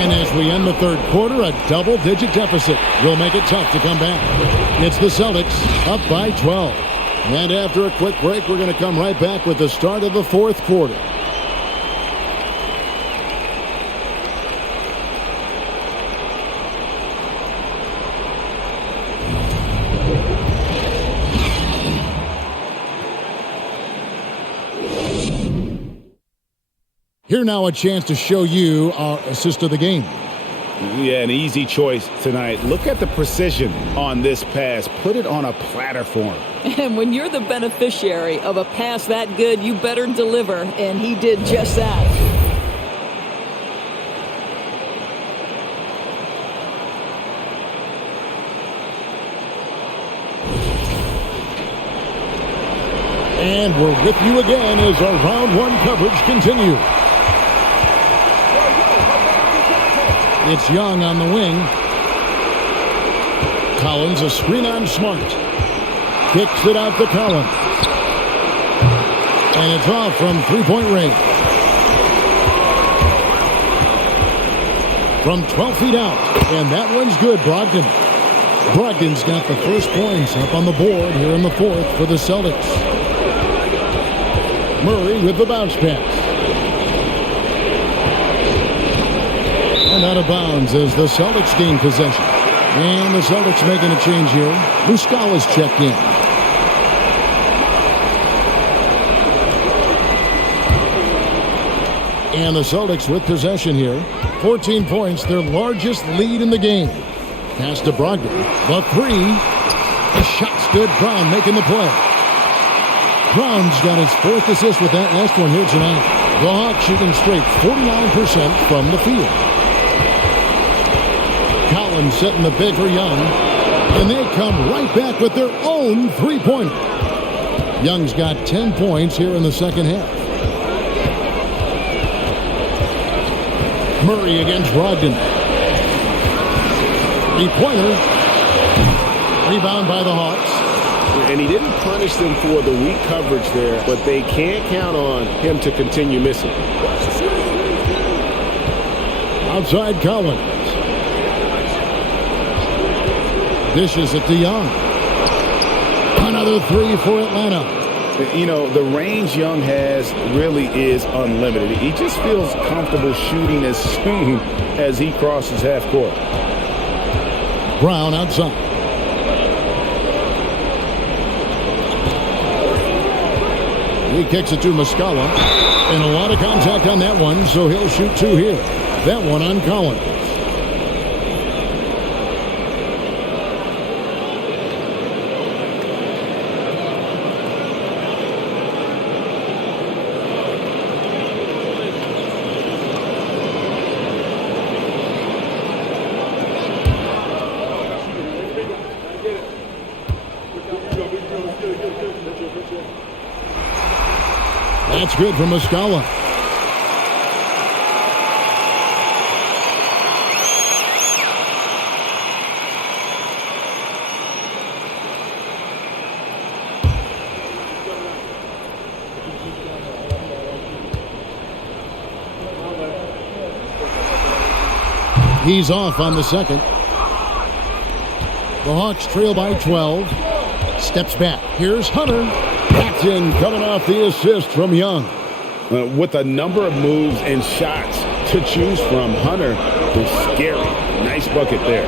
And as we end the third quarter, a double-digit deficit will make it tough to come back. It's the Celtics up by 12. And after a quick break, we're going to come right back with the start of the fourth quarter. Here now a chance to show you our assist of the game. Yeah, an easy choice tonight. Look at the precision on this pass. Put it on a platter for him. And when you're the beneficiary of a pass that good, you better deliver, and he did just that. And we're with you again as our round one coverage continues. It's Young on the wing. Collins a screen on Smart. Kicks it out to Collins. And it's off from three-point range. From 12 feet out. And that one's good, Brogdon. Brogdon's got the first points up on the board here in the fourth for the Celtics. Murray with the bounce pass. And out of bounds as the Celtics gain possession. And the Celtics making a change here. Muscala's checked in. And the Celtics with possession here. 14 points, their largest lead in the game. Pass to Brogdon. The three. The shot's good. Brown making the play. Brown's got his fourth assist with that last one here tonight. The Hawks shooting straight 49% from the field. Collins setting the big for Young. And they come right back with their own three-pointer. Young's got 10 points here in the second half. Murray against Brogdon. Three-pointer. Rebound by the Hawks. And he didn't punish them for the weak coverage there, but they can't count on him to continue missing. Outside Collins. Dishes it to Young. Another three for Atlanta. You know, the range Young has really is unlimited. He just feels comfortable shooting as soon as he crosses half court. Brown outside. He kicks it to Muscala. And a lot of contact on that one, so he'll shoot two here. That one on Collins. That's good from Muscala. He's off on the second. The Hawks trail by 12. Steps back. Here's Hunter. That's in, coming off the assist from Young. With a number of moves and shots to choose from, Hunter is scary. Nice bucket there.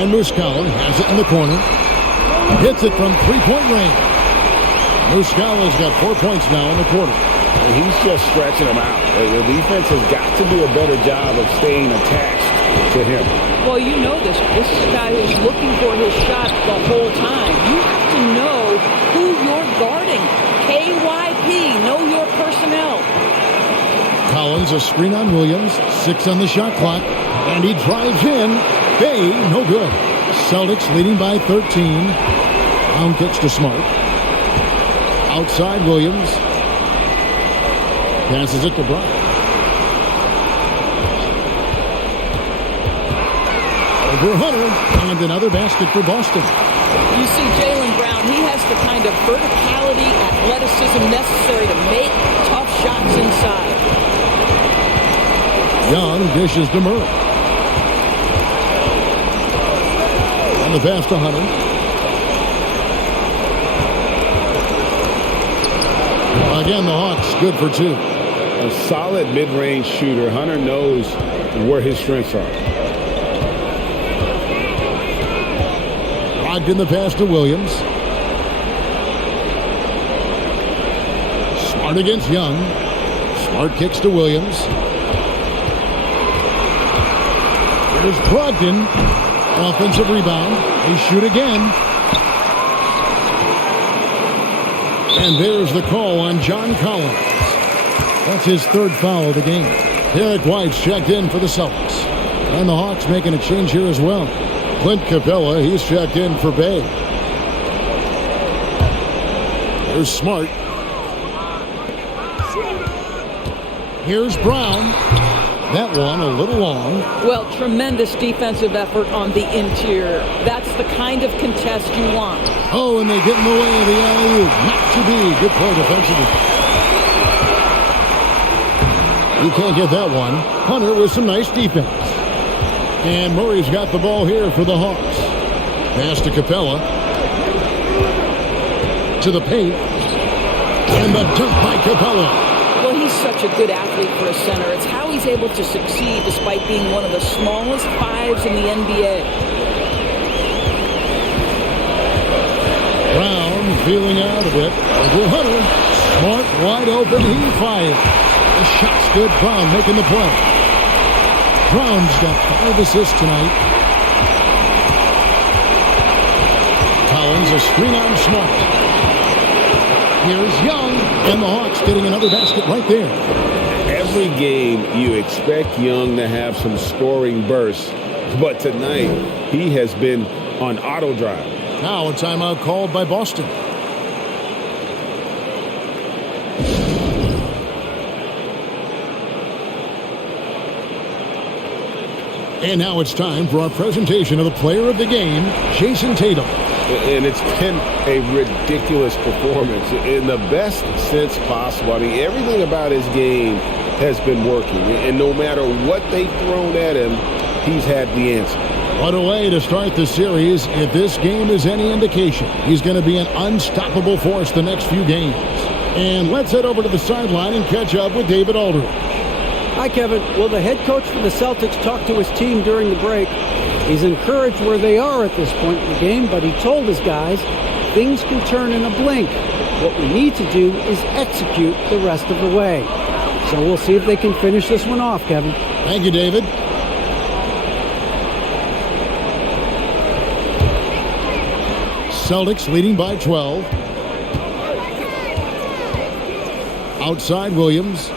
And Muscala has it in the corner. Hits it from three-point range. Muscala's got 4 points now in the quarter. He's just stretching them out. The defense has got to do a better job of staying attached to him. Well, you know this. This guy is looking for his shot the whole time. You have to know who you're guarding. KYP, know your personnel. Collins, a screen on Williams. 6 on the shot clock. And he drives in. Bay, no good. Celtics leading by 13. Brown kicks to Smart. Outside Williams. Passes it to Brown. Over Hunter, and another basket for Boston. You see Jaylen Brown, he has the kind of verticality, athleticism necessary to make tough shots inside. Young dishes to Murray. And the pass to Hunter. Again, the Hawks good for 2. A solid mid-range shooter. Hunter knows where his strengths are. In the pass to Williams. Smart against Young. Smart kicks to Williams. Here's Brogdon. Offensive rebound. They shoot again. And there's the call on John Collins. That's his 3rd foul of the game. Derek White's checked in for the Celtics. And the Hawks making a change here as well. Clint Capella, he's checked in for Bay. Here's Smart. Here's Brown. That one a little long. Well, tremendous defensive effort on the interior. That's the kind of contest you want. Oh, and they get in the way of the alley-oop. Not to be. Good play defensively. You can't get that one. Hunter with some nice defense. And Murray's got the ball here for the Hawks. Pass to Capella. To the paint. And the dunk by Capella. Well, he's such a good athlete for a center. It's how he's able to succeed despite being one of the smallest 5s in the NBA. Brown feeling out a bit. Over Hunter. Smart, wide open. He fires. The shot's good. Brown making the play. Brown's got 5 assists tonight. Collins, a screen on Smart. Here's Young, and the Hawks getting another basket right there. Every game, you expect Young to have some scoring bursts, but tonight, he has been on auto drive. Now a timeout called by Boston. And now it's time for our presentation of the player of the game, Jason Tatum. And it's been a ridiculous performance in the best sense possible. I mean, everything about his game has been working. And no matter what they've thrown at him, he's had the answer. What a way to start the series. If this game is any indication, he's going to be an unstoppable force the next few games. And let's head over to the sideline and catch up with David Aldridge. Hi, Kevin. Well, the head coach for the Celtics talked to his team during the break. He's encouraged where they are at this point in the game, but he told his guys things can turn in a blink. What we need to do is execute the rest of the way. So we'll see if they can finish this one off, Kevin. Thank you, David. Celtics leading by 12. Outside Williams.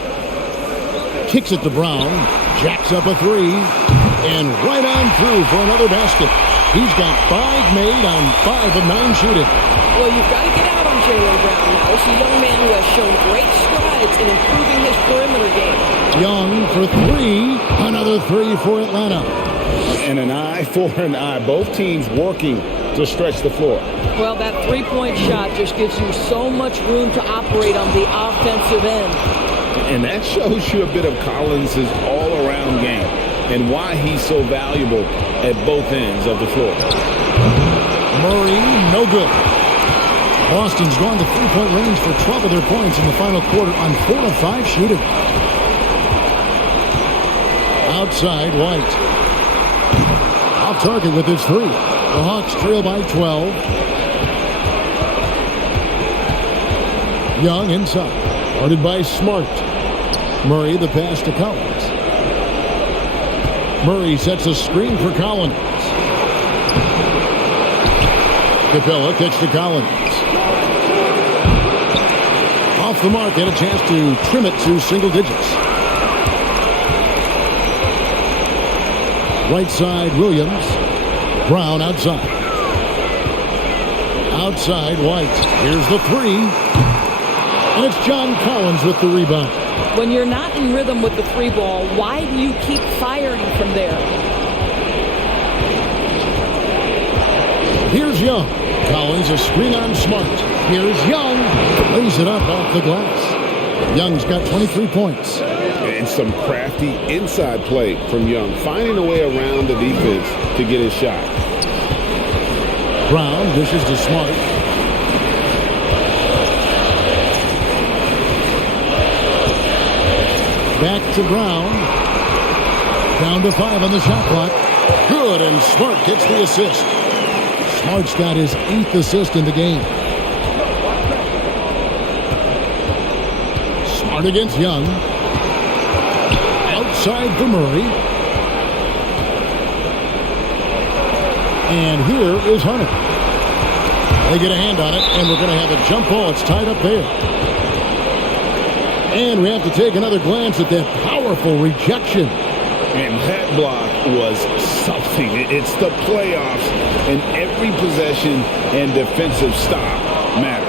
Kicks it to Brown. Jacks up a 3. And right on through for another basket. He's got 5 made on 5 of 9 shooting. Well, you've got to get out on Jaylen Brown now. It's a young man who has shown great strides in improving his perimeter game. Young for three. Another three for Atlanta. And an eye for an eye. Both teams working to stretch the floor. Well, that three-point shot just gives you so much room to operate on the offensive end. And that shows you a bit of Collins' all-around game and why he's so valuable at both ends of the floor. Murray, no good. Boston's gone to three-point range for 12 of their points in the final quarter on 4 of 5 shooting. Outside, White. Off target with his three. The Hawks trail by 12. Young inside. Guarded by Smart. Murray, the pass to Collins. Murray sets a screen for Collins. Capella catch to Collins. Off the mark and a chance to trim it to single digits. Right side, Williams. Brown outside. Outside, White. Here's the three. And it's John Collins with the rebound. When you're not in rhythm with the three ball, why do you keep firing from there? Here's Young. Collins a screen on Smart. Here's Young. Lays it up off the glass. Young's got 23 points. And some crafty inside play from Young, finding a way around the defense to get his shot. Brown dishes to Smart. Back to Brown. Down to 5 on the shot clock. Good, and Smart gets the assist. Smart's got his 8th assist in the game. Smart against Young. Outside for Murray. And here is Hunter. They get a hand on it, and we're going to have a jump ball. It's tied up there. And we have to take another glance at that powerful rejection. And that block was something. It's the playoffs, and every possession and defensive stop matters.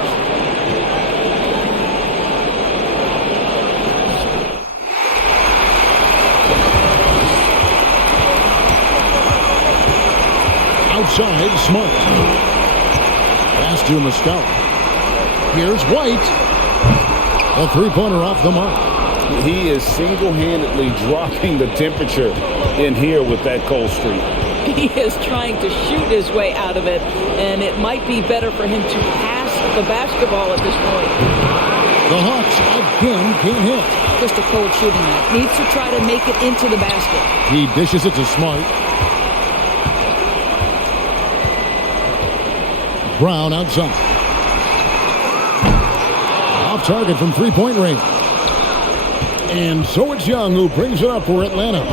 Outside, Smart. Pass to Muscala. Here's White. A three-pointer off the mark. He is single-handedly dropping the temperature in here with that cold streak. He is trying to shoot his way out of it, and it might be better for him to pass the basketball at this point. The Hawks again can't hit. Just a cold shooting night. Needs to try to make it into the basket. He dishes it to Smart. Brown outside. Off target from three-point range. And so it's Young who brings it up for Atlanta.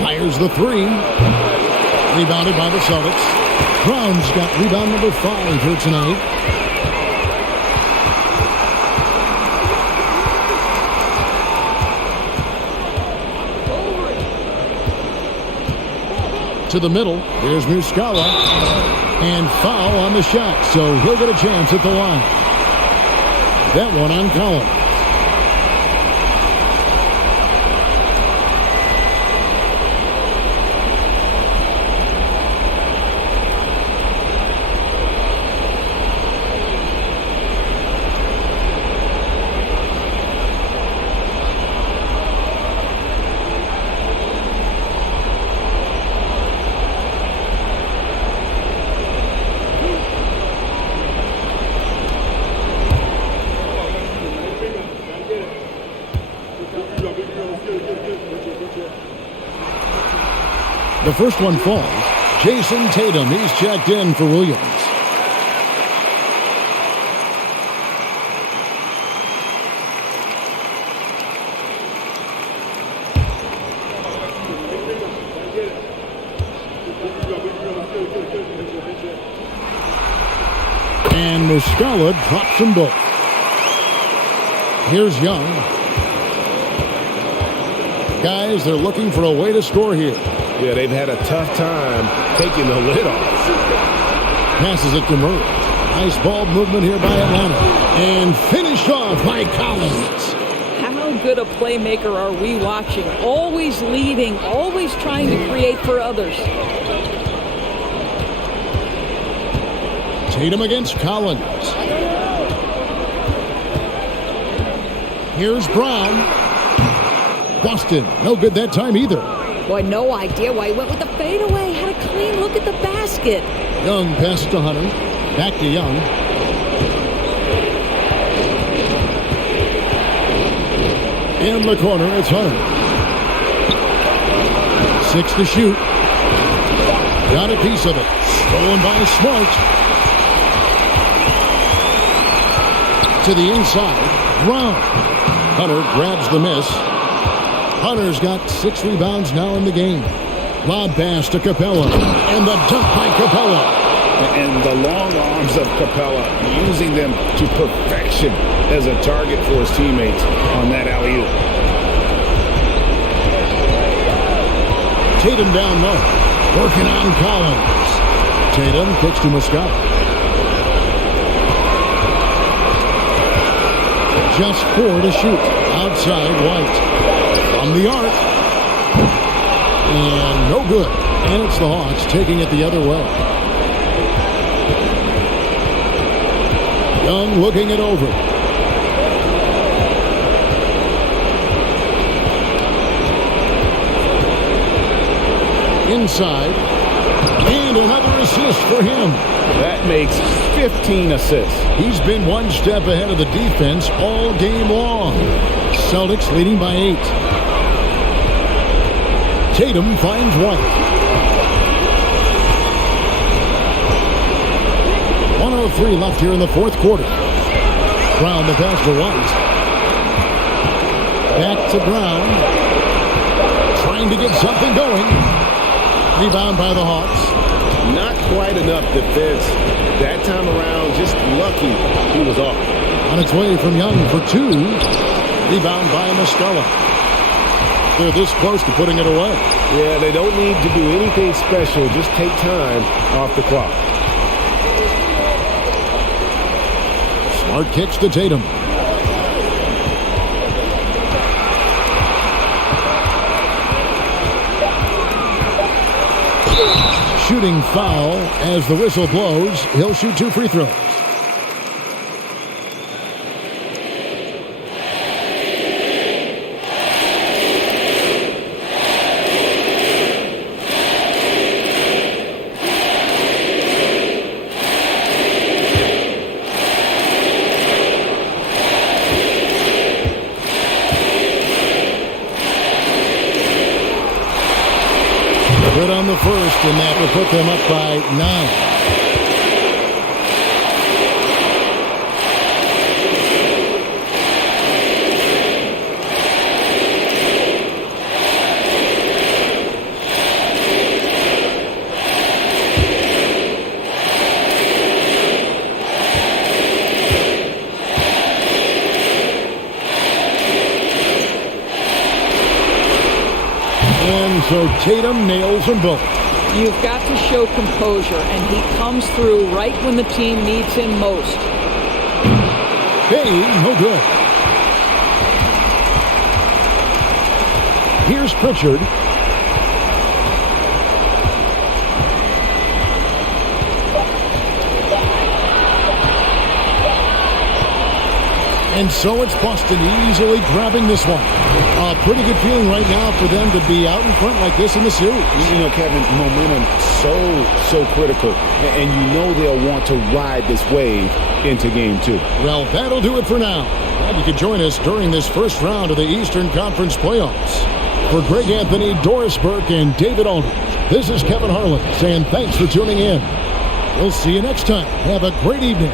Fires the three. Rebounded by the Celtics. Brown's got rebound number 5 here tonight. To the middle. Here's Muscala. And foul on the shot. So he'll get a chance at the line. That one on Collins. The first one falls. Jason Tatum, he's checked in for Williams. And Muscala drops them both. Here's Young. Guys, they're looking for a way to score here. Yeah, they've had a tough time taking the lid off. Passes it to Murray. Nice ball movement here by Atlanta. And finished off by Collins. How good a playmaker are we watching? Always leading, always trying to create for others. Tatum against Collins. Here's Brown. Busted. No good that time either. Boy, no idea why he went with the fadeaway. Had a clean look at the basket. Young passes to Hunter. Back to Young. In the corner, it's Hunter. 6 to shoot. Got a piece of it. Stolen by Smart. To the inside. Brown. Hunter grabs the miss. Hunter's got 6 rebounds now in the game. Lob pass to Capella. And the dunk by Capella. And the long arms of Capella, using them to perfection as a target for his teammates on that alley-oop. Tatum down low. Working on Collins. Tatum kicks to Muscala. Just 4 to shoot. Outside White. From the arc. And no good. And it's the Hawks taking it the other way. Young looking it over. Inside. And another assist for him. That makes 15 assists. He's been one step ahead of the defense all game long. Celtics leading by 8. Tatum finds White. 1:03 left here in the fourth quarter. Brown the pass to White. Back to Brown. Trying to get something going. Rebound by the Hawks. Not quite enough defense. That time around, just lucky he was off. On its way from Young for 2. Rebound by Muscala. They're this close to putting it away. Yeah, they don't need to do anything special. Just take time off the clock. Smart kicks to Tatum. Shooting foul as the whistle blows. He'll shoot 2 free throws. Good on the first, and that will put them up by 9. So Tatum nails them both. You've got to show composure, and he comes through right when the team needs him most. Hey, no good. Here's Pritchard. And so it's Boston easily grabbing this one. A pretty good feeling right now for them to be out in front like this in the series. You know, Kevin, momentum so critical. And you know they'll want to ride this wave into game 2. Well, that'll do it for now. Glad you could join us during this first round of the Eastern Conference playoffs. For Greg Anthony, Doris Burke, and David Aldridge, this is Kevin Harlan saying thanks for tuning in. We'll see you next time. Have a great evening.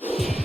it.